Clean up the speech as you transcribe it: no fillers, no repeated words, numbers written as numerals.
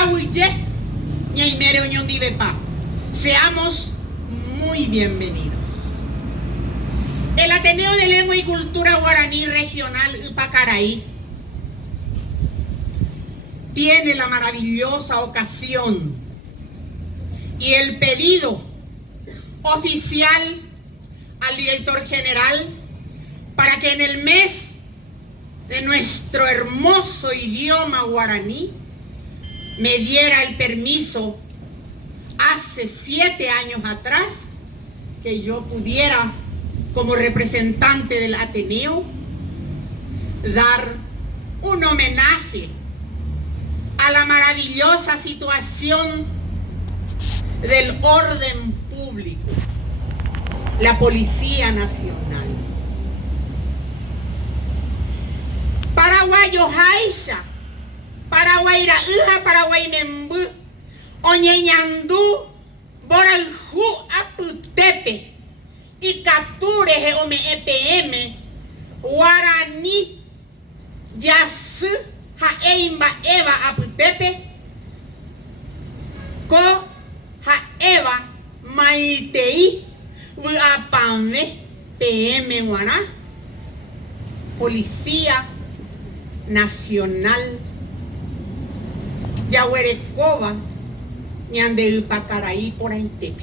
Ahuye, Ñaimere Oñondivepa. Seamos muy bienvenidos. El Ateneo de Lengua y Cultura Guaraní Regional Upacaraí tiene la maravillosa ocasión y el pedido oficial al director general para que en el mes de nuestro hermoso idioma guaraní me diera el permiso hace 7 años atrás que yo pudiera, como representante del Ateneo, dar un homenaje a la maravillosa situación del orden público, la Policía Nacional. Paraguayo Haisha, Paraguayra Uja, Paraguay Membu, Oñeñandú, Boraljú Aputepe, y Capture Geome EPM, Guaraní, Yasu, Jaeimba Eva Aputepe, Ko Jaeva Maitei, Vuapame, PM Guaná, Policía Nacional, Yahuerecoba, Ñande Upacaraí por Aintepe.